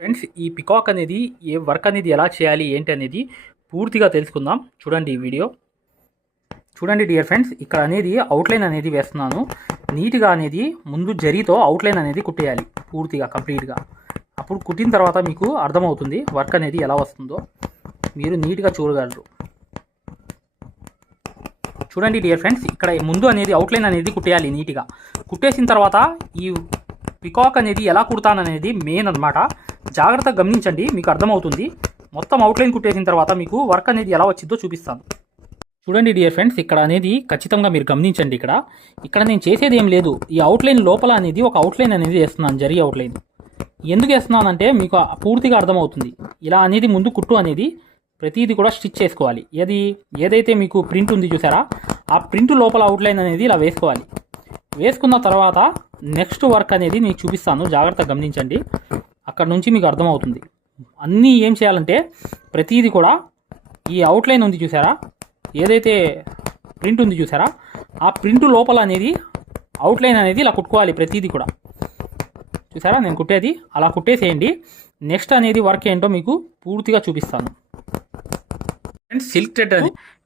Friends ఈ peacock అనేది ఏ work అనేది ఎలా చేయాలి ఏంటి అనేది పూర్తిగా తెలుసుకుందాం. చూడండి ఈ వీడియో చూడండి డియర్ ఫ్రెండ్స్ ఇక్కడ అనేది అవుట్లైన్ అనేది వేస్తున్నాను. నీట్గా అనేది ముందు జరీతో అవుట్లైన్ అనేది కుట్టేయాలి పూర్తిగా కంప్లీట్గా అప్పుడు కుట్టిన తర్వాత మీకు అర్థమవుతుంది వర్క్ అనేది ఎలా వస్తుందో. మీరు నీట్గా చూడగలరు. చూడండి డియర్ ఫ్రెండ్స్ ఇక్కడ ముందు అనేది అవుట్లైన్ అనేది కుట్టేయాలి నీట్గా. కుట్టేసిన తర్వాత ఈ పికాక్ అనేది ఎలా కుడతాననేది మెయిన్ అనమాట జాగ్రత్తగా గమనించండి మీకు అర్థమవుతుంది. మొత్తం అవుట్లైన్ కుట్టేసిన తర్వాత మీకు వర్క్ అనేది ఎలా వచ్చిందో చూపిస్తాను. చూడండి డియర్ ఫ్రెండ్స్ ఇక్కడ అనేది ఖచ్చితంగా మీరు గమనించండి ఇక్కడ. ఇక్కడ నేను చేసేది ఏం లేదు. ఈ అవుట్లైన్ లోపల అనేది ఒక అవుట్లైన్ అనేది వేస్తున్నాను జరి అవుట్లైన్ ఎందుకు వేస్తున్నానంటే మీకు పూర్తిగా అర్థమవుతుంది. ఇలా అనేది ముందు కుట్టు అనేది ప్రతిదీ కూడా స్టిచ్ చేసుకోవాలి. ఏది? ఏదైతే మీకు ప్రింట్ ఉంది చూసారా? ఆ ప్రింట్ లోపల అవుట్లైన్ అనేది ఇలా వేసుకోవాలి. వేసుకున్న తర్వాత నెక్స్ట్ వర్క్ అనేది నేను చూపిస్తాను. జాగ్రత్తగా గమనించండి. అక్కడ నుంచి మీకు అర్థమవుతుంది. అన్నీ ఏం చేయాలంటే ప్రతిదీ కూడా ఈ అవుట్లైన్ ఉంది చూసారా? ఏదైతే ప్రింట్ ఉంది చూసారా? ఆ ప్రింట్ లోపల అనేది అవుట్లైన్ అనేది ఇలా కుట్టుకోవాలి ప్రతిదీ కూడా. చూసారా? నేను కుట్టేది. అలా కుట్టేసేయండి. నెక్స్ట్ అనేది వర్క్ ఏంటో మీకు పూర్తిగా చూపిస్తాను. అండ్ సిల్క్ థ్రెడ్ అని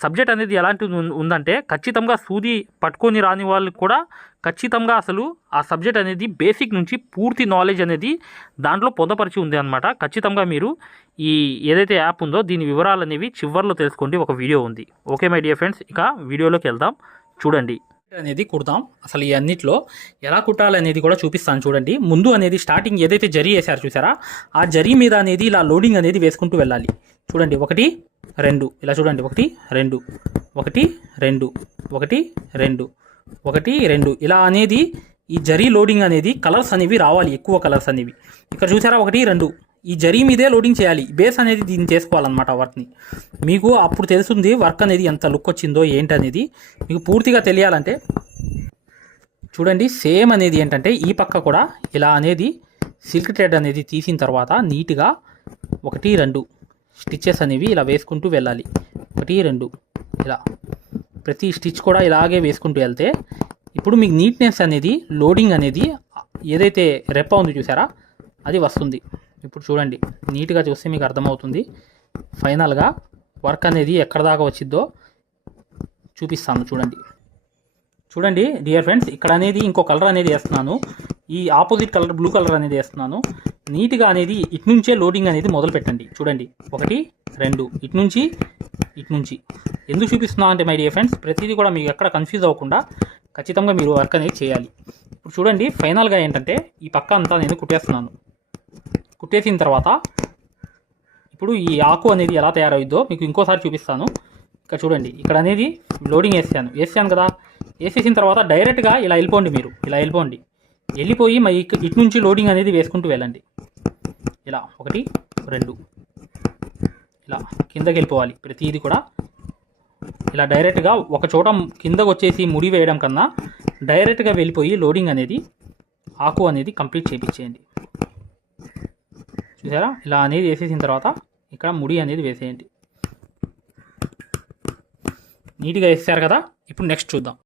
సబ్జెక్ట్ అనేది ఎలాంటిది ఉందంటే ఖచ్చితంగా సూది పట్టుకొని రాని వాళ్ళకి కూడా ఖచ్చితంగా అసలు ఆ సబ్జెక్ట్ అనేది బేసిక్ నుంచి పూర్తి నాలెడ్జ్ అనేది దాంట్లో పొందపరిచి ఉంది అనమాట ఖచ్చితంగా మీరు ఈ ఏదైతే యాప్ ఉందో దీని వివరాలు అనేవి చివర్లో తెలుసుకోండి. ఒక వీడియో ఉంది. ఓకే మై డియర్ ఫ్రెండ్స్ ఇక వీడియోలోకి వెళ్దాం. చూడండి. అనేది కుడతాం. అసలు ఈ అన్నిట్లో ఎలా కుట్టాలనేది కూడా చూపిస్తాను చూడండి. ముందు అనేది స్టార్టింగ్ ఏదైతే జరీ వేశారు చూసారా? ఆ జరీ మీద అనేది ఇలా లోడింగ్ అనేది వేసుకుంటూ వెళ్ళాలి. చూడండి. ఒకటి రెండు. ఇలా చూడండి. ఒకటి రెండు. ఒకటి రెండు. ఒకటి రెండు. ఒకటి రెండు. ఇలా అనేది ఈ జరీ లోడింగ్ అనేది కలర్స్ అనేవి రావాలి. ఎక్కువ కలర్స్ అనేవి. ఇక్కడ చూసారా? ఒకటి రెండు. ఈ జరీ మీదే లోడింగ్ చేయాలి. బేస్ అనేది దీన్ని చేసుకోవాలన్నమాట వర్క్ని. మీకు అప్పుడు తెలుస్తుంది వర్క్ అనేది ఎంత లుక్ వచ్చిందో ఏంటనేది మీకు పూర్తిగా తెలియాలంటే చూడండి. సేమ్ అనేది ఏంటంటే ఈ పక్క కూడా ఇలా అనేది సిల్క్ థ్రెడ్ అనేది తీసిన తర్వాత నీట్గా ఒకటి రెండు. స్టిచ్చెస్ అనేవి ఇలా వేసుకుంటూ వెళ్ళాలి. ఒకటి రెండు ఇలా. ప్రతి స్టిచ్ కూడా ఇలాగే వేసుకుంటూ వెళ్తే ఇప్పుడు మీకు నీట్నెస్ అనేది లోడింగ్ అనేది ఏదైతే రెప్ప ఉంది చూసారా అది వస్తుంది. ఇప్పుడు చూడండి నీట్గా చూస్తే మీకు అర్థమవుతుంది. ఫైనల్గా వర్క్ అనేది ఎక్కడ దాకా వచ్చిద్దో చూపిస్తాను చూడండి. చూడండి డియర్ ఫ్రెండ్స్ ఇక్కడ అనేది ఇంకో కలర్ అనేది వేస్తున్నాను. ఈ ఆపోజిట్ కలర్ బ్లూ కలర్ అనేది వేస్తున్నాను. నీట్గా అనేది ఇటు నుంచే లోడింగ్ అనేది మొదలు పెట్టండి. చూడండి ఒకటి రెండు ఇటు నుంచి ఇటు నుంచి. ఎందుకు చూపిస్తున్నా అంటే మై డియర్ ఫ్రెండ్స్ ప్రతిదీ కూడా మీకు ఎక్కడ కన్ఫ్యూజ్ అవ్వకుండా ఖచ్చితంగా మీరు వర్క్ అనేది చేయాలి. ఇప్పుడు చూడండి ఫైనల్గా ఏంటంటే ఈ పక్క అంతా నేను కుట్టేస్తున్నాను. కుట్టేసిన తర్వాత ఇప్పుడు ఈ ఆకు అనేది ఎలా తయారవుద్దో మీకు ఇంకోసారి చూపిస్తాను. ఇక్కడ చూడండి ఇక్కడ అనేది లోడింగ్ వేసాను. వేసాను కదా వేసేసిన తర్వాత డైరెక్ట్గా ఇలా వెళ్ళిపోండి మీరు. ఇలా వెళ్ళిపోండి. వెళ్ళిపోయి మరి ఇటు నుంచి లోడింగ్ అనేది వేసుకుంటూ వెళ్ళండి. ఇలా ఒకటి రెండు. ఇలా కిందకి వెళ్ళిపోవాలి. ప్రతిదీ కూడా ఇలా డైరెక్ట్గా ఒక చోట కిందకు వచ్చేసి ముడి వేయడం కన్నా డైరెక్ట్గా వెళ్ళిపోయి లోడింగ్ అనేది ఆకు అనేది కంప్లీట్ చేయించేయండి చూసారా? ఇలా అనేది వేసేసిన తర్వాత ఇక్కడ ముడి అనేది వేసేయండి. నీట్గా వేసారు కదా? ఇప్పుడు నెక్స్ట్ చూద్దాం.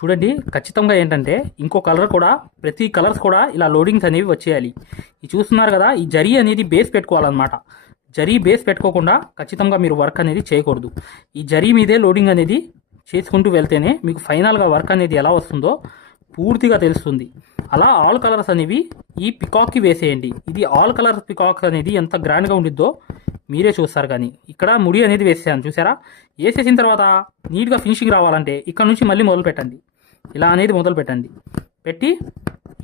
చూడండి ఖచ్చితంగా ఏంటంటే ఇంకో కలర్ కూడా ప్రతి కలర్స్ కూడా ఇలా లోడింగ్స్ అనేవి వచ్చేయాలి. ఇది చూస్తున్నారు కదా ఈ జరీ అనేది బేస్ పెట్టుకోవాలన్నమాట. జరీ బేస్ పెట్టుకోకుండా ఖచ్చితంగా మీరు వర్క్ అనేది చేయకూడదు. ఈ జరీ మీదే లోడింగ్ అనేది చేసుకుంటూ వెళ్తేనే మీకు ఫైనల్గా వర్క్ అనేది ఎలా వస్తుందో పూర్తిగా తెలుస్తుంది. అలా ఆల్ కలర్స్ అనేవి ఈ పికాక్కి వేసేయండి. ఇది ఆల్ కలర్ పికాక్ అనేది ఎంత గ్రాండ్గా ఉండిద్దో మీరే చూస్తారు కానీ. ఇక్కడ ముడి అనేది వేసేసాను చూసారా? వేసేసిన తర్వాత నీట్గా ఫినిషింగ్ రావాలంటే ఇక్కడ నుంచి మళ్ళీ మొదలు పెట్టండి ఇలా అనేది మొదలు పెట్టండి. పెట్టి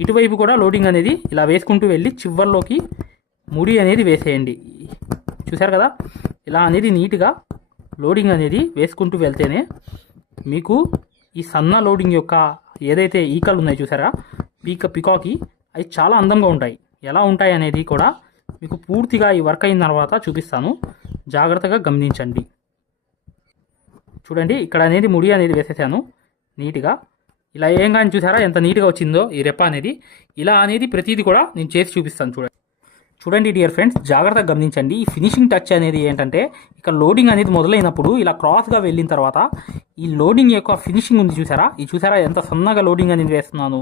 ఇటువైపు కూడా లోడింగ్ అనేది ఇలా వేసుకుంటూ వెళ్ళి చివర్లోకి ముడి అనేది వేసేయండి. చూసారు కదా? ఇలా అనేది నీట్గా లోడింగ్ అనేది వేసుకుంటూ వెళ్తేనే మీకు ఈ సన్న లోడింగ్ యొక్క ఏదైతే ఈకలు ఉన్నాయో చూసారా పీక పికాకి అవి చాలా అందంగా ఉంటాయి. ఎలా ఉంటాయి అనేది కూడా మీకు పూర్తిగా ఈ వర్క్ అయిన తర్వాత చూపిస్తాను. జాగ్రత్తగా గమనించండి. చూడండి ఇక్కడ అనేది ముడి అనేది వేసేసాను. నీట్గా ఇలా ఏం కానీ చూసారా? ఎంత నీట్గా వచ్చిందో ఈ రెప్ప అనేది. ఇలా అనేది ప్రతిదీ కూడా నేను చేసి చూపిస్తాను చూడండి. చూడండి డియర్ ఫ్రెండ్స్ జాగ్రత్తగా గమనించండి. ఈ ఫినిషింగ్ టచ్ అనేది ఏంటంటే ఇక్కడ లోడింగ్ అనేది మొదలైనప్పుడు ఇలా క్రాస్గా వెళ్ళిన తర్వాత ఈ లోడింగ్ యొక్క ఫినిషింగ్ ఉంది చూసారా? ఈ చూసారా ఎంత సన్నగా లోడింగ్ అనేది వేస్తున్నాను.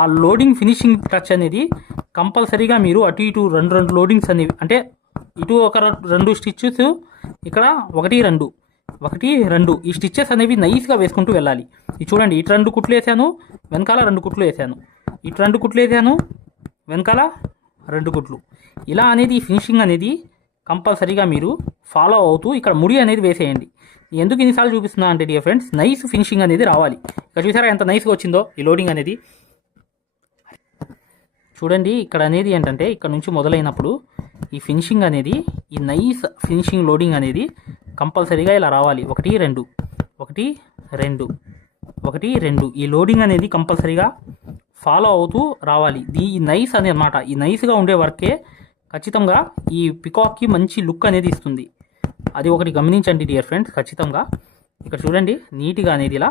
ఆ లోడింగ్ ఫినిషింగ్ టచ్ అనేది కంపల్సరీగా మీరు అటు ఇటు రెండు రెండు లోడింగ్స్ అనేవి అంటే ఇటు ఒక రెండు స్టిచ్చెస్ ఇక్కడ ఒకటి రెండు. ఒకటి రెండు. ఈ స్టిచ్చెస్ అనేవి నైస్గా వేసుకుంటూ వెళ్ళాలి. ఇది చూడండి ఇటు రెండు కుట్లు వేసాను వెనకాల రెండు కుట్లు వేసాను. ఇటు రెండు కుట్లు వేసాను వెనకాల రెండు కుట్లు. ఇలా అనేది ఫినిషింగ్ అనేది కంపల్సరీగా మీరు ఫాలో అవుతూ ఇక్కడ ముడి అనేది వేసేయండి. ఎందుకు ఇన్నిసార్లు చూపిస్తున్నా అంటే డియర్ ఫ్రెండ్స్ నైస్ ఫినిషింగ్ అనేది రావాలి. ఇక్కడ చూసారా ఎంత నైస్గా వచ్చిందో ఈ లోడింగ్ అనేది. చూడండి ఇక్కడ అనేది ఏంటంటే ఇక్కడ నుంచి మొదలైనప్పుడు ఈ ఫినిషింగ్ అనేది ఈ నైస్ ఫినిషింగ్ లోడింగ్ అనేది కంపల్సరీగా ఇలా రావాలి. ఒకటి రెండు. ఒకటి రెండు. ఒకటి రెండు. ఈ లోడింగ్ అనేది కంపల్సరీగా ఫాలో అవుతూ రావాలి. దీ ఈ నైస్ అనే అనమాట ఈ నైస్గా ఉండే వర్కే ఖచ్చితంగా ఈ పికాక్కి మంచి లుక్ అనేది ఇస్తుంది. అది ఒకటి గమనించండి డియర్ ఫ్రెండ్స్. ఖచ్చితంగా. ఇక్కడ చూడండి నీట్గా అనేది ఇలా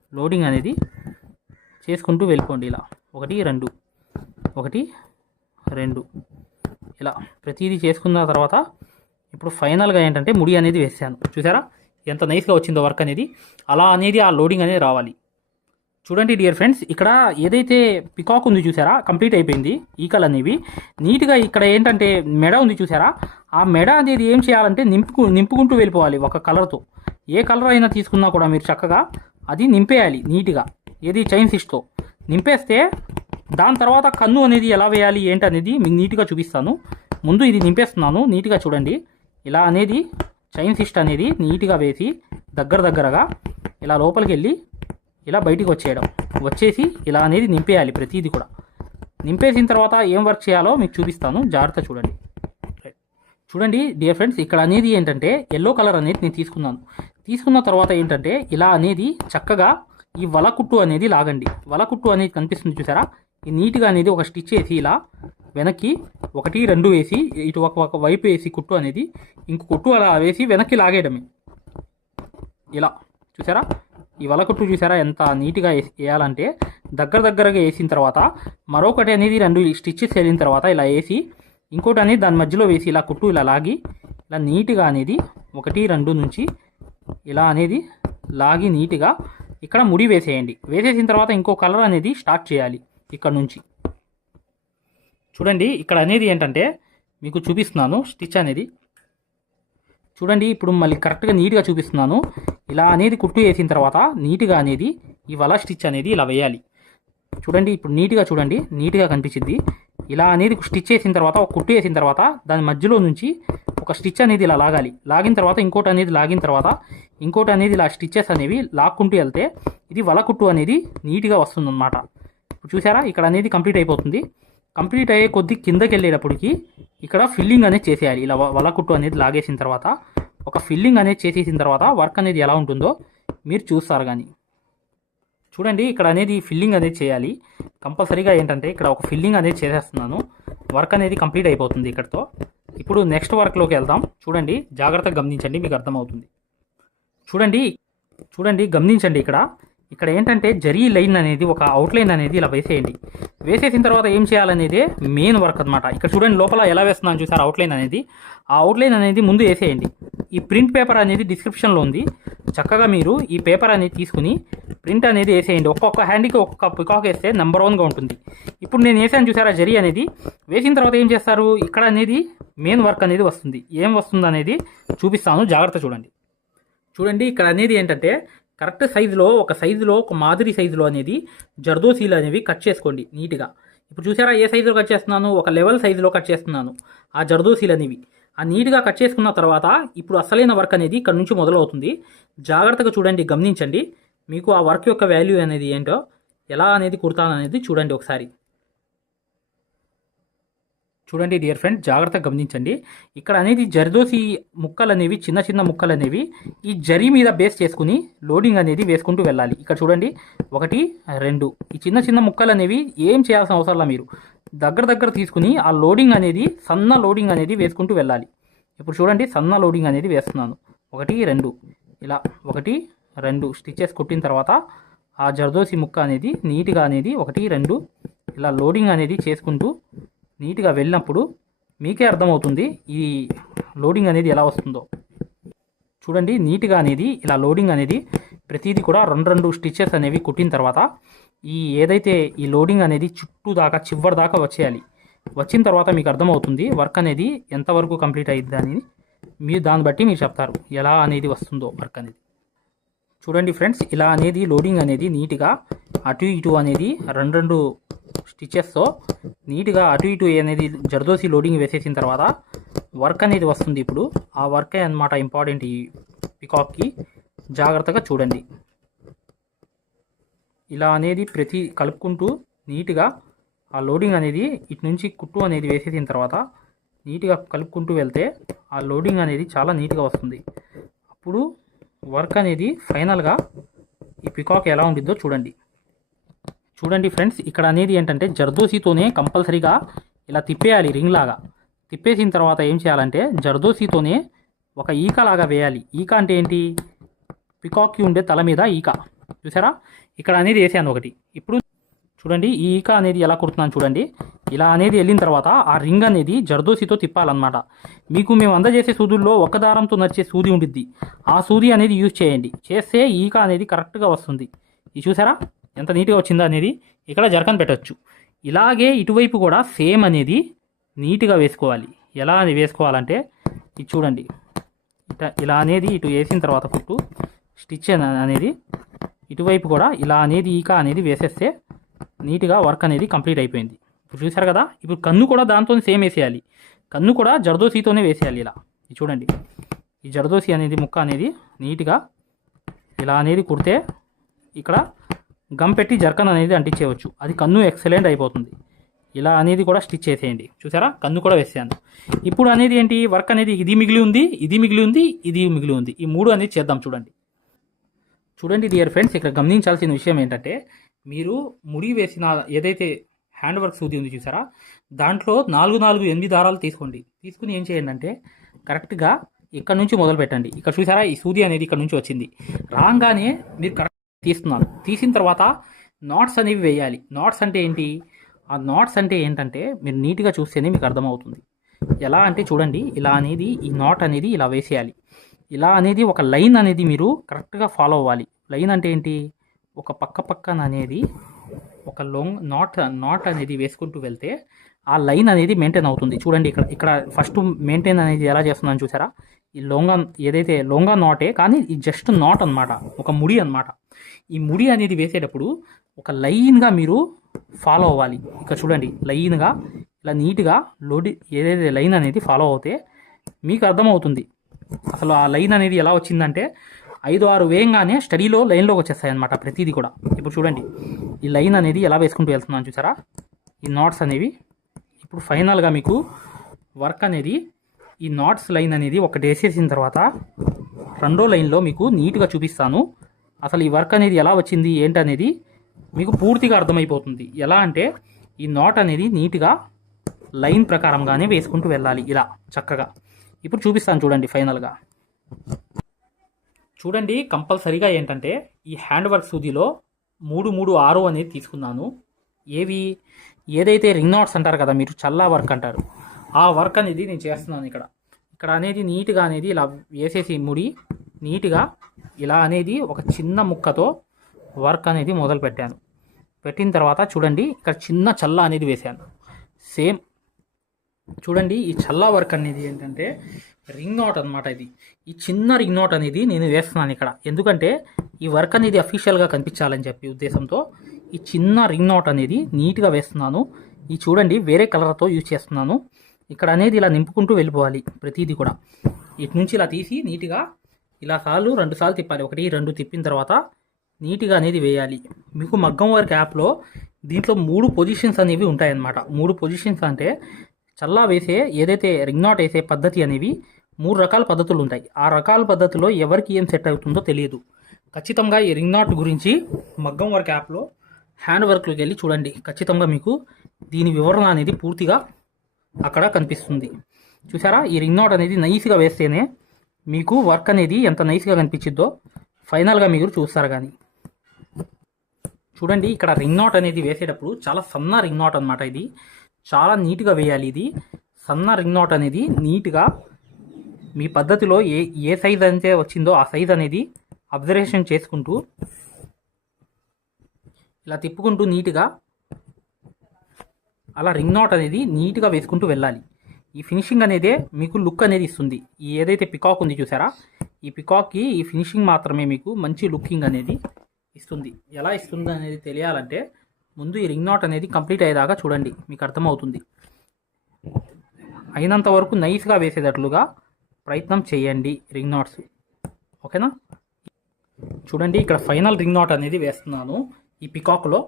లోడింగ్ అనేది చేసుకుంటూ వెళ్ళిపోండి ఇలా. ఒకటి రెండు. ఒకటి రెండు. ఇలా ప్రతిదీ చేసుకున్న తర్వాత ఇప్పుడు ఫైనల్గా ఏంటంటే ముడి అనేది వేసాను. చూసారా? ఎంత నైస్గా వచ్చిందో వర్క్ అనేది. అలా అనేది ఆ లోడింగ్ అనేది రావాలి. చూడండి డియర్ ఫ్రెండ్స్ ఇక్కడ ఏదైతే పికాక్ ఉంది చూసారా? కంప్లీట్ అయిపోయింది ఈకలు అనేవి. నీట్గా ఇక్కడ ఏంటంటే మెడ ఉంది చూసారా? ఆ మెడ అనేది ఏం చేయాలంటే నింపుకు నింపుకుంటూ వెళ్ళిపోవాలి ఒక కలర్తో. ఏ కలర్ అయినా తీసుకున్నా కూడా మీరు చక్కగా అది నింపేయాలి నీట్గా. ఏది చైన్ సిస్ట్తో నింపేస్తే దాని తర్వాత కన్ను అనేది ఎలా వేయాలి ఏంటి అనేది మీకు నీట్గా చూపిస్తాను. ముందు ఇది నింపేస్తున్నాను నీట్గా చూడండి. ఇలా అనేది చైన్ ఫిస్ట్ అనేది నీట్గా వేసి దగ్గర దగ్గరగా ఇలా లోపలికి వెళ్ళి ఇలా బయటికి వచ్చేయడం. వచ్చేసి ఇలా అనేది నింపేయాలి ప్రతిదీ కూడా. నింపేసిన తర్వాత ఏం వర్క్ చేయాలో మీకు చూపిస్తాను. జాగ్రత్త చూడండి. రైట్. చూడండి డియర్ ఫ్రెండ్స్ ఇక్కడ అనేది ఏంటంటే ఎల్లో కలర్ అనేది నేను తీసుకున్నాను. తీసుకున్న తర్వాత ఏంటంటే ఇలా అనేది చక్కగా ఈ వలకుట్టు అనేది లాగండి. వలకుట్టు అనేది కనిపిస్తుంది చూసారా? ఈ నీట్గా అనేది ఒక స్టిచ్ వేసి ఇలా వెనక్కి ఒకటి రెండు వేసి ఇటు ఒక ఒక వైపు వేసి కుట్టు అనేది ఇంకో కుట్టు అలా వేసి వెనక్కి లాగేయడమే. ఇలా చూసారా? ఈ వలకుట్టు చూసారా? ఎంత నీట్గా వేయాలంటే దగ్గర దగ్గరగా వేసిన తర్వాత మరొకటి అనేది రెండు స్టిచ్చెస్ వెళ్ళిన తర్వాత ఇలా వేసి ఇంకోటి అనేది దాని మధ్యలో వేసి ఇలా కుట్టు ఇలా లాగి ఇలా నీట్గా అనేది ఒకటి రెండు నుంచి ఇలా అనేది లాగి నీట్గా ఇక్కడ ముడి వేసేయండి. వేసేసిన తర్వాత ఇంకో కలర్ అనేది స్టార్ట్ చేయాలి ఇక్కడ నుంచి. చూడండి ఇక్కడ అనేది ఏంటంటే మీకు చూపిస్తున్నాను స్టిచ్ అనేది. చూడండి ఇప్పుడు మళ్ళీ కరెక్ట్గా నీట్గా చూపిస్తున్నాను. ఇలా అనేది కుట్టు వేసిన తర్వాత నీట్గా అనేది ఈ వల స్టిచ్ అనేది ఇలా వేయాలి. చూడండి ఇప్పుడు నీట్గా చూడండి నీట్గా కనిపించింది. ఇలా అనేది స్టిచ్ వేసిన తర్వాత ఒక కుట్టు వేసిన తర్వాత దాని మధ్యలో నుంచి ఒక స్టిచ్ అనేది ఇలా లాగాలి. లాగిన తర్వాత ఇంకోటి అనేది లాగిన తర్వాత ఇంకోటి అనేది ఇలా స్టిచ్చెస్ అనేవి లాక్కుంటూ వెళ్తే ఇది వల కుట్టు అనేది నీట్గా వస్తుందన్నమాట. ఇప్పుడు చూసారా? ఇక్కడ అనేది కంప్లీట్ అయిపోతుంది. కంప్లీట్ అయ్యే కొద్ది కిందకి వెళ్ళేటప్పటికి ఇక్కడ ఫిల్లింగ్ అనేది చేసేయాలి. ఇలా వల కుట్టు అనేది లాగేసిన తర్వాత ఒక ఫిల్లింగ్ అనేది చేసేసిన తర్వాత వర్క్ అనేది ఎలా ఉంటుందో మీరు చూస్తారు కానీ. చూడండి ఇక్కడ అనేది ఫిల్లింగ్ అనేది చేయాలి. కంపల్సరీగా ఏంటంటే ఇక్కడ ఒక ఫిల్లింగ్ అనేది చేసేస్తున్నాను. వర్క్ అనేది కంప్లీట్ అయిపోతుంది ఇక్కడతో. ఇప్పుడు నెక్స్ట్ వర్క్లోకి వెళ్దాం. చూడండి జాగ్రత్తగా గమనించండి మీకు అర్థమవుతుంది. చూడండి చూడండి గమనించండి ఇక్కడ. ఇక్కడ ఏంటంటే జరీ లైన్ అనేది ఒక అవుట్లైన్ అనేది ఇలా వేసేయండి. వేసేసిన తర్వాత ఏం చేయాలనేది మెయిన్ వర్క్ అనమాట ఇక్కడ చూడండి లోపల ఎలా వేస్తున్నాను చూసారు? అవుట్లైన్ అనేది. ఆ అవుట్లైన్ అనేది ముందు వేసేయండి. ఈ ప్రింట్ పేపర్ అనేది డిస్క్రిప్షన్లో ఉంది. చక్కగా మీరు ఈ పేపర్ అనేది తీసుకుని ప్రింట్ అనేది వేసేయండి. ఒక్కొక్క హ్యాండ్కి ఒక్కొక్క పికాక్ వేస్తే నెంబర్ వన్గా ఉంటుంది. ఇప్పుడు నేను వేసాను చూసారా జరీ అనేది? వేసిన తర్వాత ఏం చేస్తారు? ఇక్కడ అనేది మెయిన్ వర్క్ అనేది వస్తుంది. ఏం వస్తుంది అనేది చూపిస్తాను. జాగ్రత్త చూడండి. చూడండి ఇక్కడ అనేది ఏంటంటే కరెక్ట్ సైజులో ఒక సైజులో ఒక మాదిరి సైజులో అనేది జర్దోసీలు అనేవి కట్ చేసుకోండి నీట్గా. ఇప్పుడు చూసారా ఏ సైజులో కట్ చేస్తున్నాను? ఒక లెవెల్ సైజులో కట్ చేస్తున్నాను ఆ జర్దోసీలు అనేవి. ఆ నీట్గా కట్ చేసుకున్న తర్వాత ఇప్పుడు అసలైన వర్క్ అనేది ఇక్కడ నుంచి మొదలవుతుంది. జాగ్రత్తగా చూడండి గమనించండి. మీకు ఆ వర్క్ యొక్క వాల్యూ అనేది ఏంటో ఎలా అనేది కుడతాను అనేది చూడండి ఒకసారి. చూడండి డియర్ ఫ్రెండ్ జాగ్రత్తగా గమనించండి. ఇక్కడ అనేది జర్దోసి ముక్కలు అనేవి చిన్న చిన్న ముక్కలు అనేవి ఈ జరి మీద బేస్ చేసుకుని లోడింగ్ అనేది వేసుకుంటూ వెళ్ళాలి. ఇక్కడ చూడండి ఒకటి రెండు. ఈ చిన్న చిన్న ముక్కలు అనేవి ఏం చేయాల్సిన అవసరంలా మీరు. దగ్గర దగ్గర తీసుకుని ఆ లోడింగ్ అనేది సన్న లోడింగ్ అనేది వేసుకుంటూ వెళ్ళాలి. ఇప్పుడు చూడండి సన్న లోడింగ్ అనేది వేస్తున్నాను. ఒకటి రెండు. ఇలా ఒకటి రెండు స్టిచెస్ కుట్టిన తర్వాత ఆ జర్దోసి ముక్క అనేది నీట్గా అనేది ఒకటి రెండు ఇలా లోడింగ్ అనేది చేసుకుంటూ నీట్గా వెళ్ళినప్పుడు మీకే అర్థమవుతుంది ఈ లోడింగ్ అనేది ఎలా వస్తుందో. చూడండి నీట్గా అనేది ఇలా లోడింగ్ అనేది ప్రతిదీ కూడా రెండు రెండు స్టిచెస్ అనేవి కుట్టిన తర్వాత ఈ ఏదైతే ఈ లోడింగ్ అనేది చుట్టూ దాకా చివరి దాకా వచ్చేయాలి. వచ్చిన తర్వాత మీకు అర్థమవుతుంది వర్క్ అనేది ఎంతవరకు కంప్లీట్ అయ్యిద్ది అని మీరు దాన్ని బట్టి మీరు చెప్తారు. ఎలా అనేది వస్తుందో వర్క్ అనేది. చూడండి ఫ్రెండ్స్ ఇలా అనేది లోడింగ్ అనేది నీట్గా అటు ఇటు అనేది రెండు రెండు స్టిచెస్తో నీట్గా అటు ఇటు అనేది జర్దోసి లోడింగ్ వేసేసిన తర్వాత వర్క్ అనేది వస్తుంది ఇప్పుడు. ఆ వర్కే అన్నమాట ఇంపార్టెంట్ ఈ పికాక్కి. జాగ్రత్తగా చూడండి. ఇలా అనేది ప్రతి కలుపుకుంటూ నీట్గా ఆ లోడింగ్ అనేది ఇటు నుంచి కుట్టు అనేది వేసేసిన తర్వాత నీట్గా కలుపుకుంటూ వెళ్తే ఆ లోడింగ్ అనేది చాలా నీట్గా వస్తుంది. అప్పుడు వర్క్ అనేది ఫైనల్గా ఈ పికాక్ ఎలా ఉంటుందో చూడండి. చూడండి ఫ్రెండ్స్ ఇక్కడ అనేది ఏంటంటే జర్దోసీతోనే కంపల్సరీగా ఇలా తిప్పేయాలి రింగ్ లాగా. తిప్పేసిన తర్వాత ఏం చేయాలంటే జర్దోసీతోనే ఒక ఈక లాగా వేయాలి. ఈక అంటే ఏంటి? పికాక్కి ఉండే తల మీద ఈక. చూసారా? ఇక్కడ అనేది వేసాను ఒకటి. ఇప్పుడు చూడండి ఈ ఈక అనేది ఎలా కుడుతున్నాను చూడండి. ఇలా అనేది వెళ్ళిన తర్వాత ఆ రింగ్ అనేది జర్దోసితో తిప్పాలన్నమాట. మీకు మేము అందజేసే సూదుల్లో ఒక దారంతో నడిచే సూది ఉండిద్ది. ఆ సూది అనేది యూజ్ చేయండి. చేస్తే ఈక అనేది కరెక్ట్గా వస్తుంది. ఇది చూసారా? ఎంత నీట్గా వచ్చిందో అనేది ఇక్కడ జరకన్ పెట్టచ్చు. ఇలాగే ఇటువైపు కూడా సేమ్ అనేది నీట్గా వేసుకోవాలి. ఎలా అని వేసుకోవాలంటే ఇది చూడండి. ఇట ఇలా అనేది ఇటు వేసిన తర్వాత కుట్టు స్టిచ్ అనేది ఇటువైపు కూడా ఇలా అనేది ఈక అనేది వేసేస్తే నీట్గా వర్క్ అనేది కంప్లీట్ అయిపోయింది. ఇప్పుడు చూసారు కదా ఇప్పుడు కన్ను కూడా దాంతో సేమ్ వేసేయాలి. కన్ను కూడా జర్దోసీతోనే వేసేయాలి ఇలా. ఇది చూడండి. ఈ జర్దోసి అనేది ముక్క అనేది నీట్గా ఇలా అనేది కుడితే ఇక్కడ గమ్ పెట్టి జర్కన్ అనేది అంటించేయవచ్చు. అది కన్ను ఎక్సలెంట్ అయిపోతుంది. ఇలా అనేది కూడా స్టిచ్ చేసేయండి. చూసారా? కన్ను కూడా వేసాను ఇప్పుడు అనేది ఏంటి? వర్క్ అనేది ఇది మిగిలి ఉంది ఇది మిగిలి ఉంది ఇది మిగిలి ఉంది. ఈ మూడు అనేది చేద్దాం చూడండి. చూడండి డియర్ ఫ్రెండ్స్ ఇక్కడ గమనించాల్సిన విషయం ఏంటంటే మీరు ముడి వేసిన ఏదైతే హ్యాండ్ వర్క్ సూది ఉంది చూసారా? దాంట్లో నాలుగు నాలుగు ఎనిమిది దారాలు తీసుకోండి. తీసుకుని ఏం చేయండి అంటే కరెక్ట్గా ఇక్కడ నుంచి మొదలు పెట్టండి ఇక్కడ చూసారా? ఈ సూది అనేది ఇక్కడ నుంచి వచ్చింది. రాగానే మీరు తీస్తున్నాను. తీస్తున్నారు తీసిన తర్వాత నాట్స్ అనేవి వేయాలి. నాట్స్ అంటే ఏంటి? ఆ నాట్స్ అంటే ఏంటంటే మీరు నీట్గా చూస్తేనే మీకు అర్థమవుతుంది. ఎలా అంటే చూడండి ఇలా అనేది ఈ నాట్ అనేది ఇలా వేసేయాలి. ఇలా అనేది ఒక లైన్ అనేది మీరు కరెక్ట్గా ఫాలో అవ్వాలి. లైన్ అంటే ఏంటి? ఒక పక్క పక్కన అనేది ఒక లొంగ్ నాట్ నాట్ అనేది వేసుకుంటూ వెళ్తే ఆ లైన్ అనేది మెయింటైన్ అవుతుంది. చూడండి ఇక్కడ ఇక్కడ ఫస్ట్ మెయింటైన్ అనేది ఎలా చేస్తున్నాను చూసారా? ఈ లొంగ ఏదైతే లొంగ నాటే కానీ ఈ జస్ట్ నాట్ అనమాట ఒక ముడి అనమాట ఈ ముడి అనేది వేసేటప్పుడు ఒక లైన్గా మీరు ఫాలో అవ్వాలి. ఇక్కడ చూడండి లైన్గా ఇలా నీట్గా లోడి ఏదైతే లైన్ అనేది ఫాలో అవుతే మీకు అర్థమవుతుంది. అసలు ఆ లైన్ అనేది ఎలా వచ్చిందంటే ఐదు ఆరు వేయంగానే స్టడీలో లైన్లోకి వచ్చేస్తాయి అనమాట ప్రతిదీ కూడా. ఇప్పుడు చూడండి ఈ లైన్ అనేది ఎలా వేసుకుంటూ వెళ్తున్నాను చూసారా? ఈ నాట్స్ అనేవి ఇప్పుడు ఫైనల్గా మీకు వర్క్ అనేది ఈ నాట్స్ లైన్ అనేది ఒకటి వేసేసిన తర్వాత రెండో లైన్లో మీకు నీట్గా చూపిస్తాను. అసలు ఈ వర్క్ అనేది ఎలా వచ్చింది ఏంటనేది మీకు పూర్తిగా అర్థమైపోతుంది. ఎలా అంటే ఈ నాట్ అనేది నీట్గా లైన్ ప్రకారంగానే వేసుకుంటూ వెళ్ళాలి ఇలా చక్కగా. ఇప్పుడు చూపిస్తాను చూడండి ఫైనల్గా. చూడండి కంపల్సరీగా ఏంటంటే ఈ హ్యాండ్ వర్క్ సూదిలో మూడు మూడు ఆరు అనేది తీసుకున్నాను. ఏవి? ఏదైతే రింగ్ నాట్స్ అంటారు కదా మీరు చల్లా వర్క్ అంటారు. ఆ వర్క్ అనేది నేను చేస్తున్నాను ఇక్కడ. ఇక్కడ అనేది నీట్గా అనేది ఇలా వేసేసి ముడి నీట్గా ఇలా అనేది ఒక చిన్న ముక్కతో వర్క్ అనేది మొదలు పెట్టాను పెట్టిన తర్వాత చూడండి ఇక్కడ చిన్న చల్ల అనేది వేశాను. సేమ్ చూడండి ఈ చల్ల వర్క్ అనేది ఏంటంటే రింగ్ నోట్ అనమాట ఇది. ఈ చిన్న రింగ్ నోట్ అనేది నేను వేస్తున్నాను ఇక్కడ. ఎందుకంటే ఈ వర్క్ అనేది అఫీషియల్గా కనిపించాలని చెప్పి ఉద్దేశంతో ఈ చిన్న రింగ్ నోట్ అనేది నీట్గా వేస్తున్నాను. ఈ చూడండి వేరే కలర్తో యూజ్ చేస్తున్నాను. ఇక్కడ అనేది ఇలా నింపుకుంటూ వెళ్ళిపోవాలి ప్రతిదీ కూడా. ఇటు నుంచి ఇలా తీసి నీట్గా ఇలా సార్లు రెండు సార్లు తిప్పాలి. ఒకటి రెండు తిప్పిన తర్వాత నీట్గా అనేది వేయాలి. మీకు మగ్గం వర్క్ యాప్లో దీంట్లో మూడు పొజిషన్స్ అనేవి ఉంటాయన్నమాట. మూడు పొజిషన్స్ అంటే చల్లా వేసే ఏదైతే రింగ్ నాట్ వేసే పద్ధతి అనేవి మూడు రకాల పద్ధతులు ఉంటాయి. ఆ రకాల పద్ధతిలో ఎవరికి ఏం సెట్ అవుతుందో తెలియదు. ఖచ్చితంగా ఈ రింగ్ నాట్ గురించి మగ్గం వర్క్ యాప్లో హ్యాండ్ వర్క్లోకి వెళ్ళి చూడండి. ఖచ్చితంగా మీకు దీని వివరణ అనేది పూర్తిగా అక్కడ కనిపిస్తుంది. చూసారా ఈ రింగ్ నోట్ అనేది నైస్గా వేస్తేనే మీకు వర్క్ అనేది ఎంత నైస్గా కనిపించిద్దో ఫైనల్గా మీరు చూస్తారు కానీ. చూడండి ఇక్కడ రింగ్ నోట్ అనేది వేసేటప్పుడు చాలా సన్న రింగ్ నోట్ అనమాట ఇది. చాలా నీట్గా వేయాలి ఇది. సన్న రింగ్ నోట్ అనేది నీట్గా మీ పద్ధతిలో ఏ ఏ సైజ్ అయితే వచ్చిందో ఆ సైజ్ అనేది అబ్జర్వేషన్ చేసుకుంటూ ఇలా తిప్పుకుంటూ నీట్గా అలా రింగ్ నాట్ అనేది నీట్గా వేసుకుంటూ వెళ్ళాలి. ఈ ఫినిషింగ్ అనేదే మీకు లుక్ అనేది ఇస్తుంది. ఈ ఏదైతే పికాక్ ఉంది చూసారా? ఈ పికాక్కి ఈ ఫినిషింగ్ మాత్రమే మీకు మంచి లుకింగ్ అనేది ఇస్తుంది. ఎలా ఇస్తుంది అనేది తెలియాలంటే ముందు ఈ రింగ్ నాట్ అనేది కంప్లీట్ అయ్యేదాకా చూడండి. మీకు అర్థమవుతుంది. అయినంత వరకు నైస్గా వేసేటట్లుగా ప్రయత్నం చేయండి రింగ్ నాట్స్ ఓకేనా చూడండి ఇక్కడ ఫైనల్ రింగ్ నాట్ అనేది వేస్తున్నాను ఈ పికాక్లో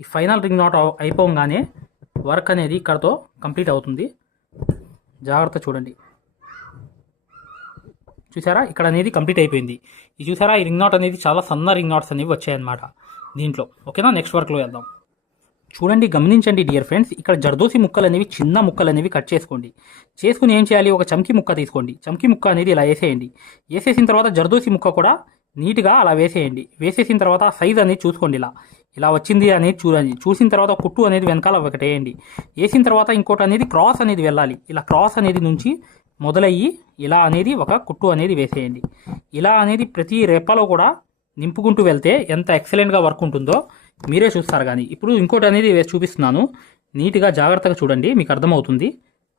ఈ ఫైనల్ రింగ్ నాట్ అయిపోగానే వర్క్ అనేది ఇక్కడతో కంప్లీట్ అవుతుంది. జాగ్రత్త చూడండి. చూసారా? ఇక్కడ అనేది కంప్లీట్ అయిపోయింది. ఇది చూసారా? ఈ రింగ్ నాట్ అనేది చాలా సన్న రింగ్ నాట్స్ అనేవి వచ్చాయన్నమాట దీంట్లో. ఓకేనా? నెక్స్ట్ వర్క్లో వెళ్దాం. చూడండి గమనించండి డియర్ ఫ్రెండ్స్ ఇక్కడ జర్దోసి ముక్కలు అనేవి చిన్న ముక్కలు అనేవి కట్ చేసుకోండి. చేసుకుని ఏం చేయాలి? ఒక చమ్కి ముక్క తీసుకోండి. చమ్కి ముక్క అనేది ఇలా వేసేయండి. వేసేసిన తర్వాత జర్దోసి ముక్క కూడా నీట్గా అలా వేసేయండి. వేసేసిన తర్వాత సైజ్ అనేది చూసుకోండి ఇలా. ఇలా వచ్చింది అనేది చూడండి చూసిన తర్వాత కుట్టు అనేది వెనకాల ఒకటి వేయండి. వేసిన తర్వాత ఇంకోటి అనేది క్రాస్ అనేది వెళ్ళాలి. ఇలా క్రాస్ అనేది నుంచి మొదలయ్యి ఇలా అనేది ఒక కుట్టు అనేది వేసేయండి. ఇలా అనేది ప్రతి రెప్పలో కూడా నింపుకుంటూ వెళ్తే ఎంత ఎక్సలెంట్గా వర్క్ ఉంటుందో మీరే చూస్తారు కానీ. ఇప్పుడు ఇంకోటి అనేది చూపిస్తున్నాను. నీట్గా జాగ్రత్తగా చూడండి మీకు అర్థమవుతుంది.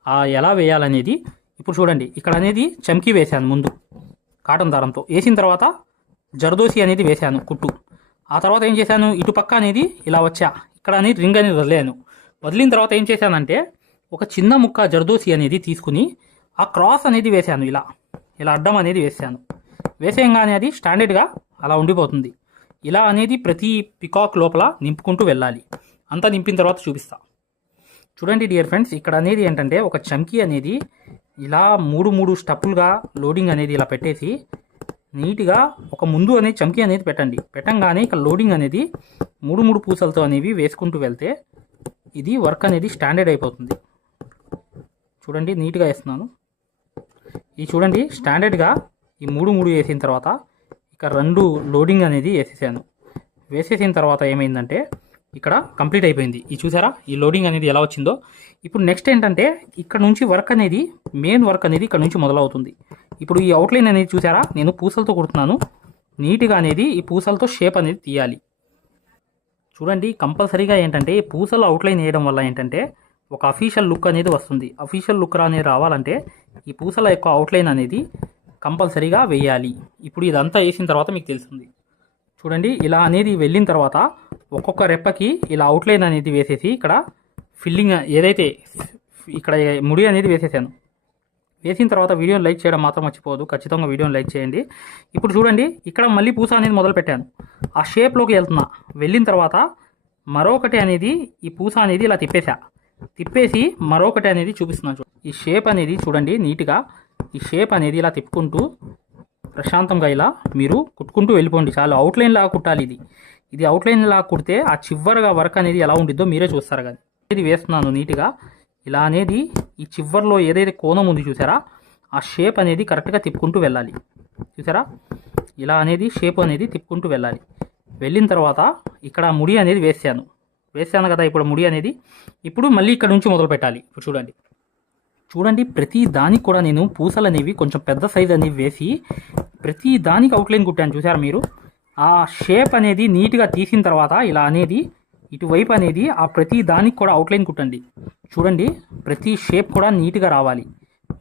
ఆ ఎలా వేయాలనేది ఇప్పుడు చూడండి. ఇక్కడ అనేది చమ్కీ వేశాను ముందు కాటన్ దారంతో. వేసిన తర్వాత జరదోసి అనేది వేశాను కుట్టు. ఆ తర్వాత ఏం చేశాను? ఇటు పక్క అనేది ఇలా వచ్చా. ఇక్కడ అనేది రింగ్ అనేది వదిలేను. వదిలిన తర్వాత ఏం చేశానంటే ఒక చిన్న ముక్క జర్దోసి అనేది తీసుకుని ఆ క్రాస్ అనేది వేశాను ఇలా. ఇలా అడ్డం అనేది వేసాను వేసేయంగానే అది స్టాండర్డ్గా అలా ఉండిపోతుంది. ఇలా అనేది ప్రతి పికాక్ లోపల నింపుకుంటూ వెళ్ళాలి. అంతా నింపిన తర్వాత చూపిస్తా. చూడండి డియర్ ఫ్రెండ్స్ ఇక్కడ అనేది ఏంటంటే ఒక చమ్కీ అనేది ఇలా మూడు మూడు స్టప్పులుగా లోడింగ్ అనేది ఇలా పెట్టేసి నీట్గా ఒక ముందు అనేది చమ్కీ అనేది పెట్టండి. పెట్టంగానే ఇక్కడ లోడింగ్ అనేది మూడు మూడు పూసలతో అనేవి వేసుకుంటూ వెళ్తే ఇది వర్క్ అనేది స్టాండర్డ్ అయిపోతుంది. చూడండి నీట్గా వేస్తున్నాను. ఇది చూడండి స్టాండర్డ్గా ఈ మూడు మూడు వేసిన తర్వాత ఇక రెండు లోడింగ్ అనేది వేసేసాను. వేసేసిన తర్వాత ఏమైందంటే ఇక్కడ కంప్లీట్ అయిపోయింది. ఈ చూసారా? ఈ లోడింగ్ అనేది ఎలా వచ్చిందో? ఇప్పుడు నెక్స్ట్ ఏంటంటే ఇక్కడ నుంచి వర్క్ అనేది మెయిన్ వర్క్ అనేది ఇక్కడ నుంచి మొదలవుతుంది. ఇప్పుడు ఈ అవుట్లైన్ అనేది చూసారా? నేను పూసలతో కుడుతున్నాను. నీట్గా అనేది ఈ పూసలతో షేప్ అనేది తీయాలి. చూడండి కంపల్సరీగా ఏంటంటే ఈ పూసలు అవుట్లైన్ వేయడం వల్ల ఏంటంటే ఒక అఫీషియల్ లుక్ అనేది వస్తుంది. అఫీషియల్ లుక్ అనేది రావాలంటే ఈ పూసల యొక్క అవుట్లైన్ అనేది కంపల్సరీగా వేయాలి. ఇప్పుడు ఇదంతా వేసిన తర్వాత మీకు తెలుస్తుంది. చూడండి ఇలా అనేది వెళ్ళిన తర్వాత ఒక్కొక్క రెప్పకి ఇలా అవుట్లైన్ అనేది వేసేసి ఇక్కడ ఫిల్లింగ్ ఏదైతే ఇక్కడ ముడి అనేది వేసేసాను. వేసిన తర్వాత వీడియోని లైక్ చేయడం మాత్రం మర్చిపోదు ఖచ్చితంగా వీడియోని లైక్ చేయండి. ఇప్పుడు చూడండి ఇక్కడ మళ్ళీ పూస అనేది మొదలు పెట్టాను ఆ షేప్లోకి వెళ్తున్నా. వెళ్ళిన తర్వాత మరొకటి అనేది ఈ పూస అనేది ఇలా తిప్పేసా తిప్పేసి మరొకటి అనేది చూపిస్తున్నాను చూడండి. ఈ షేప్ అనేది చూడండి నీట్గా. ఈ షేప్ అనేది ఇలా తిప్పుకుంటూ ప్రశాంతంగా ఇలా మీరు కుట్టుకుంటూ వెళ్ళిపోండి. చాలు అవుట్లైన్ లాగా కుట్టాలి ఇది. ఇది అవుట్లైన్ లాగా కుడితే ఆ చివరగా వర్క్ అనేది ఎలా ఉండిద్దో మీరే చూస్తారు కానీ. ఇది వేస్తున్నాను నీట్గా. ఇలా అనేది ఈ చివర్లో ఏదైతే కోణం ఉంది చూసారా ఆ షేప్ అనేది కరెక్ట్గా తిప్పుకుంటూ వెళ్ళాలి. చూసారా? ఇలా అనేది షేప్ అనేది తిప్పుకుంటూ వెళ్ళాలి. వెళ్ళిన తర్వాత ఇక్కడ ముడి అనేది వేసాను. వేసాను కదా ఇప్పుడు ముడి అనేది. ఇప్పుడు మళ్ళీ ఇక్కడ నుంచి మొదలు పెట్టాలి. ఇప్పుడు చూడండి. చూడండి ప్రతి దానికి కూడా నేను పూసలు అనేవి కొంచెం పెద్ద సైజ్ అనేవి వేసి ప్రతి దానికి అవుట్లైన్ కుట్టాను చూసారా మీరు? ఆ షేప్ అనేది నీట్గా తీసిన తర్వాత ఇలా అనేది ఇటువైపు అనేది ఆ ప్రతి దానికి కూడా అవుట్లైన్ కుట్టండి. చూడండి ప్రతి షేప్ కూడా నీట్గా రావాలి.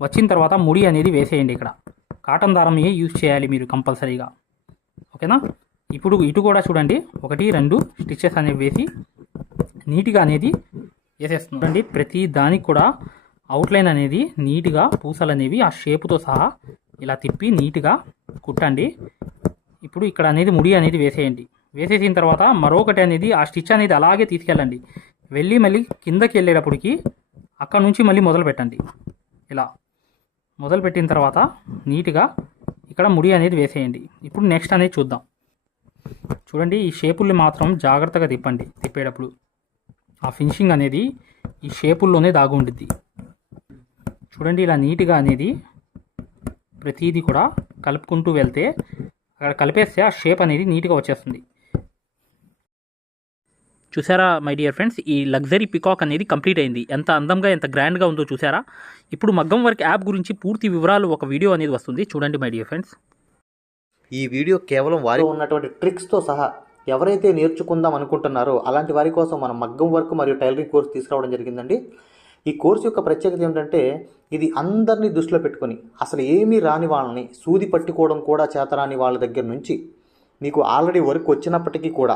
వచ్చిన తర్వాత ముడి అనేది వేసేయండి ఇక్కడ. కాటన్ దారం యూజ్ చేయాలి మీరు కంపల్సరీగా. ఓకేనా? ఇప్పుడు ఇటు కూడా చూడండి ఒకటి రెండు స్టిచ్చెస్ అనేవి వేసి నీట్గా అనేది వేసేస్తున్నాం. చూడండి ప్రతి దానికి కూడా అవుట్లైన్ అనేది నీట్గా పూసలు అనేవి ఆ షేపుతో సహా ఇలా తిప్పి నీట్గా కుట్టండి. ఇప్పుడు ఇక్కడ అనేది ముడి అనేది వేసేయండి. వేసేసిన తర్వాత మరొకటి అనేది ఆ స్టిచ్ అనేది అలాగే తీసుకెళ్ళండి. వెళ్ళి మళ్ళీ కిందకి వెళ్ళేటప్పటికి అక్కడ నుంచి మళ్ళీ మొదలు పెట్టండి. ఇలా మొదలు పెట్టిన తర్వాత నీట్గా ఇక్కడ ముడి అనేది వేసేయండి. ఇప్పుడు నెక్స్ట్ అనేది చూద్దాం. చూడండి ఈ షేపుల్ని మాత్రం జాగ్రత్తగా తిప్పండి. తిప్పేటప్పుడు ఆ ఫినిషింగ్ అనేది ఈ షేపుల్లోనే దాగి ఉండిద్ది. చూడండి ఇలా నీట్గా అనేది ప్రతిదీ కూడా కలుపుకుంటూ వెళ్తే అక్కడ కలిపేస్తే ఆ షేప్ అనేది నీట్గా వచ్చేస్తుంది. చూసారా మై డియర్ ఫ్రెండ్స్ ఈ లగ్జరీ పికాక్ అనేది కంప్లీట్ అయింది. ఎంత అందంగా ఎంత గ్రాండ్గా ఉందో చూసారా? ఇప్పుడు మగ్గం వర్క్ యాప్ గురించి పూర్తి వివరాలు ఒక వీడియో అనేది వస్తుంది. చూడండి మై డియర్ ఫ్రెండ్స్ ఈ వీడియో కేవలం వారి ఉన్నటువంటి ట్రిక్స్తో సహా ఎవరైతే నేర్చుకుందాం అనుకుంటున్నారో అలాంటి వారి కోసం మనం మగ్గం వర్క్ మరియు టైలరింగ్ కోర్స్ తీసుకురావడం జరిగిందండి. ఈ కోర్సు యొక్క ప్రత్యేకత ఏమిటంటే ఇది అందరినీ దృష్టిలో పెట్టుకొని అసలు ఏమీ రాని వాళ్ళని సూది పట్టుకోవడం కూడా చేతరాని వాళ్ళ దగ్గర నుంచి మీకు ఆల్రెడీ వర్క్ వచ్చినప్పటికీ కూడా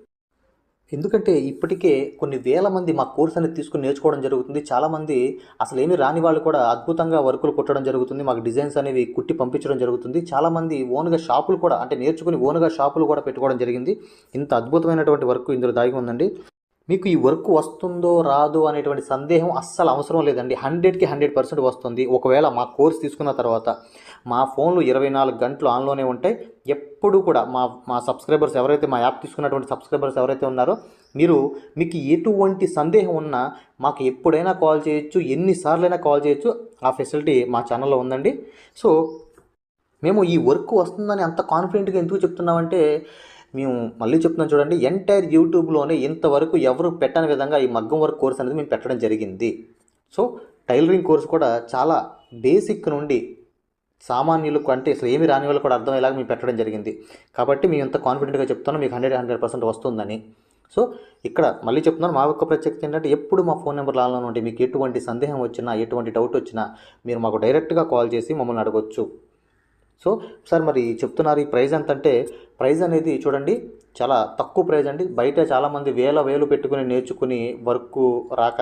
ఎందుకంటే ఇప్పటికే కొన్ని వేల మంది మా కోర్స్ అనేది తీసుకుని నేర్చుకోవడం జరుగుతుంది. చాలామంది అసలు ఏమి రాని వాళ్ళు కూడా అద్భుతంగా వర్కులు కుట్టడం జరుగుతుంది. మాకు డిజైన్స్ అనేవి కుట్టి పంపించడం జరుగుతుంది. చాలామంది ఓన్గా షాపులు కూడా అంటే నేర్చుకుని ఓన్గా షాపులు కూడా పెట్టుకోవడం జరిగింది. ఇంత అద్భుతమైనటువంటి వర్క్ ఇందులో దాగి ఉందండి. మీకు ఈ వర్క్ వస్తుందో రాదో అనేటువంటి సందేహం అస్సలు అవసరం లేదండి. హండ్రెడ్కి హండ్రెడ్ పర్సెంట్ వస్తుంది. ఒకవేళ మా కోర్స్ తీసుకున్న తర్వాత మా ఫోన్లు ఇరవై నాలుగు గంటలు ఆన్లోనే ఉంటాయి. ఎప్పుడు కూడా మా మా సబ్స్క్రైబర్స్ ఎవరైతే మా యాప్ తీసుకున్నటువంటి సబ్స్క్రైబర్స్ ఎవరైతే ఉన్నారో మీరు మీకు ఎటువంటి సందేహం ఉన్నా మాకు ఎప్పుడైనా కాల్ చేయొచ్చు ఎన్నిసార్లైనా కాల్ చేయొచ్చు ఆ ఫెసిలిటీ మా ఛానల్లో ఉందండి. సో మేము ఈ వర్క్ వస్తుందని అంత కాన్ఫిడెంట్గా ఎందుకు చెప్తున్నామంటే మేము మళ్ళీ చెప్తున్నాం చూడండి ఎంటైర్ యూట్యూబ్లోనే ఇంతవరకు ఎవరు పెట్టని విధంగా ఈ మగ్గం వర్క్ కోర్స్ అనేది మేము పెట్టడం జరిగింది. సో టైలరింగ్ కోర్స్ కూడా చాలా బేసిక్ నుండి సామాన్యులకు అంటే అసలు ఏమి రాని వాళ్ళు కూడా అర్థమయ్యేలాగా మేము పెట్టడం జరిగింది. కాబట్టి మేము ఇంత కాన్ఫిడెంట్గా చెప్తున్నాం మీకు హండ్రెడ్ హండ్రెడ్ పర్సెంట్ వస్తుందని. సో ఇక్కడ మళ్ళీ చెప్తున్నాను మా యొక్క ప్రత్యేకత ఏంటంటే ఎప్పుడు మా ఫోన్ నెంబర్ లాలో ఉంటే మీకు ఎటువంటి సందేహం వచ్చినా ఎటువంటి డౌట్ వచ్చినా మీరు మాకు డైరెక్ట్గా కాల్ చేసి మమ్మల్ని అడగొచ్చు. సో సార్ మరి చెప్తున్నారు ఈ ప్రైజ్ ఎంత అంటే ప్రైజ్ అనేది చూడండి చాలా తక్కువ ప్రైజ్ అండి. బయట చాలామంది వేల వేలు పెట్టుకుని నేర్చుకుని వర్క్ రాక